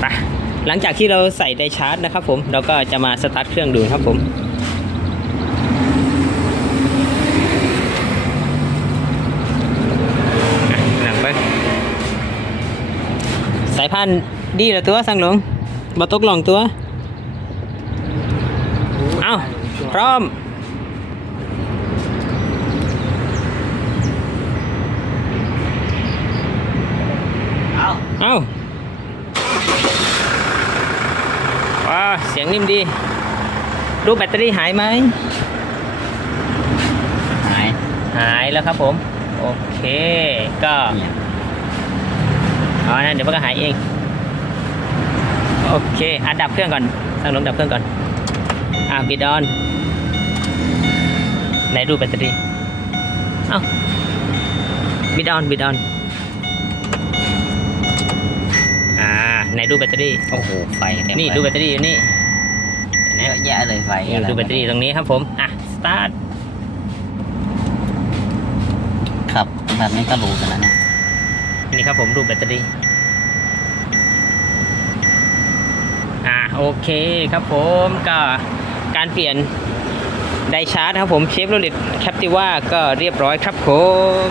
ไปหลังจากที่เราใส่ไดชาร์จนะครับผมเราก็จะมาสตาร์ทเครื่องดูครับผมหนังไปสายพันธุ์ดีเหรอตัวสังหลงบตกหลองตัว เอาพร้อมเอา เสียงนิ่มดีรูปแบตเตอรี่หายไหม หาย หายแล้วครับผม โอเค ก็เอ๋อนะเดี๋ยวมันก็หายเอง โอเค อันดับเครื่องก่อนตั้งลงดับเครื่องก่อน อะปิดออนไหนรูปแบตเตอรี่ เอ้าบิดออนบิดออน ไหนดูแบตเตอรี่ โอ้โห ไฟเต็มนี่เลยดูแบตเตอรี่อยู่นี่เยอะแยะเลยไฟนี่อะไรดูแบตเตอรี่ตรงนี้ครับผม อะ สตาร์ทครับแบบนี้ก็รู้กันแล้วเนี่ยนี่ครับผมดูแบตเตอรี่ อ่าโอเคครับผมก็การเปลี่ยนไดชาร์จครับผมเชฟโรเลตแคปติว่าก็เรียบร้อยครับผม